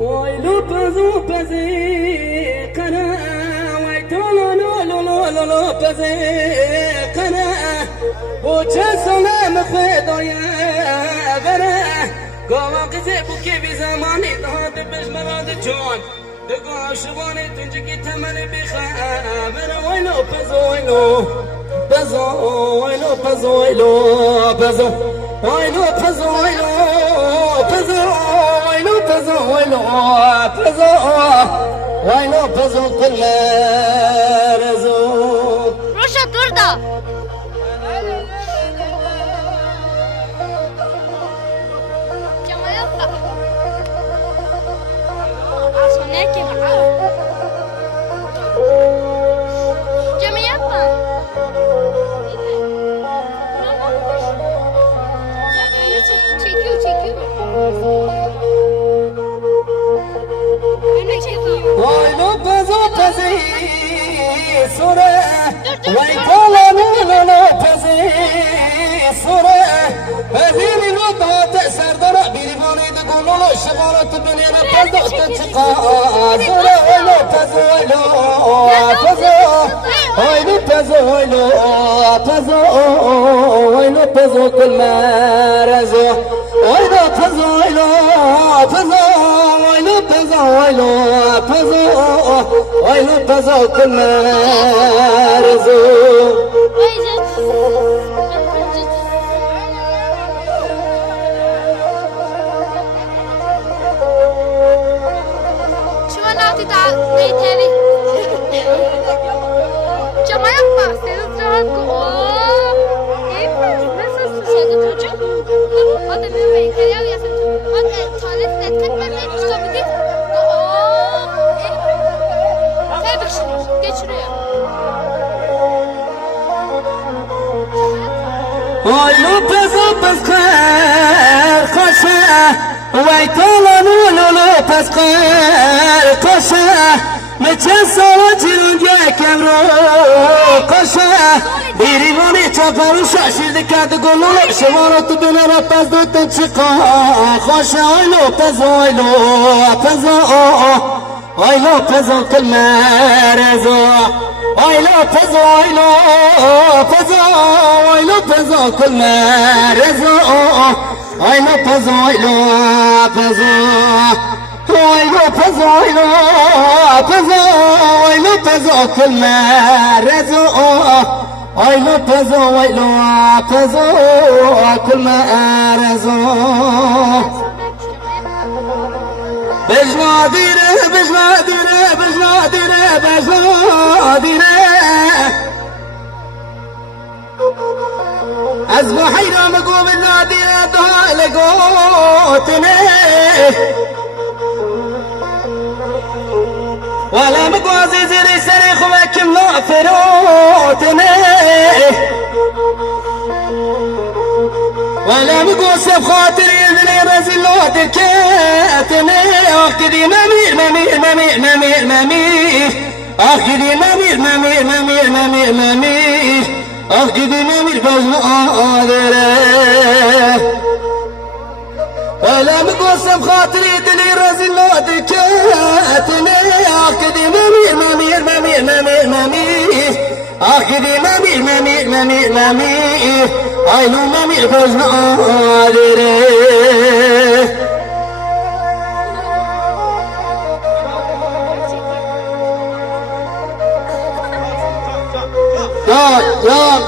ويلو بزو بزي قنا ويتولو لو لو لو لو لو بزي قنا وجسنا مخدو يا غنا قوام قزي بوكي بزماني دهات بجمراد جون دقوا شباني تنجي تمني بخابر ويلو بزو ويلو بزو ويلو بزو ويلو بزو ويلو بزو ويلو بزو ويلو بزو ويلو بزو ويلو بزو كل رزو روشا durda. Cama yapma. Sonra ki cama yapma. Çekiyor. ويلو بزو بزي سورة ويقولا نولو بزي سورة هذين الوضع تأسر درع بيريفوني تقولوا له شغالة بنينا بزو تتقى سورة ويلو بزو ويلو بزو ويلو بزو ويلو بزو ويلو بزو كل ما رزو ويلو بزو ويلو بزو ويلو بزو ويلو بزو ويلو بزو كل ما رزو شو نعطي تاني cama yapma. Senin sıran iyi mi? Nasıl şeyde çocuk? Hadi bir yukarıya uyasın. Hadi tuvalet etmek ben de çıkabilir. Sen bak şimdi. Geç şuraya. ويلو بزو بزخير خشا ويطولا نولو بزخير خشا متشسا وجلنجا كبرو خشا بيريموني تفارو شاشير دكاد قولو شمارو تبنا ربازدو تنشقا خشا ويلو بزو ويلو بزو ويلو بزو كل مرزو ويلو بزو ويلو بزو ويلو بزو كل مرزو ويلو بزو ويلو بزو ويلو بزو ويلو بزو ويلو بزو كل مرزو ويلو بزو ويلو بزو كل مرزو بجناديره بجناديره بجناديره بجناديره أصبح حيران مقوم الناديره دها لقوتني ولا مقوازي زري سريخ وكم نافروتني ولا مقوس بخاطري ذلي رزلوت الكاتني أخدي ممير ممير ممير ممير ممير أخدي ممير ممير ممير ممير ممير أخدي ممير بجنادره ولا مقوس بخاطري ذلي رزلوت الكاتني أخدي ممير ممير ممير ممير ممير أخدي ممير ممير ممير ممير عينو ممير بجنادره يا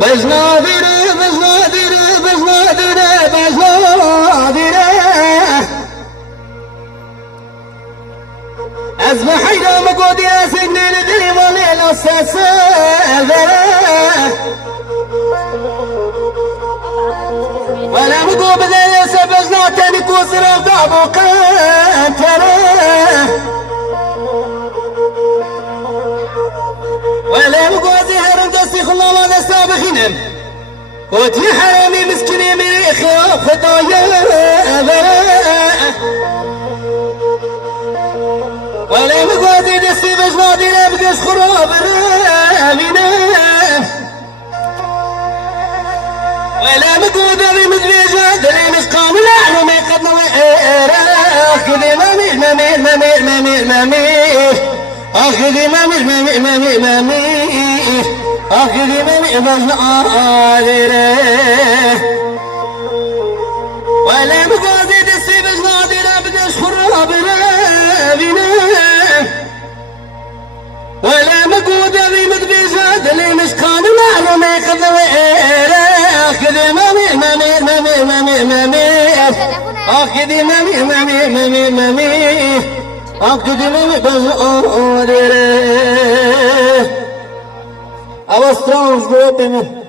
بجنادره بجنادره بجنادره بجنادره أصبح حيران مقودي أسجني لدري مالي الأساس ولا مقوب ذي سبجنا تاني كوسر وضعبو قنتره ولا مقوزي هرم دستي خلال هذا سابخينم قوتي حرامي مسكيني مريخي خطايا ولا مقاضي دستي باش ناضي نبقاش خراب رامينا ولا مقودة مدريجة دلي مش قام العلو ما يقدنا اخذي مامي مامي مامي مامي مامي اخذي مامي مامي مامي مامي اخذي مامي مامي ولا مقاضي دستي باش ناضي نبقاش خراب رامينا ولا مقودة مدريجة دلي مش قام العلو ما يقدنا اخذي مامي مامي مامي مامي مامي اخذي مامي مامي مامي مامي اخذي مامي بس I was strong,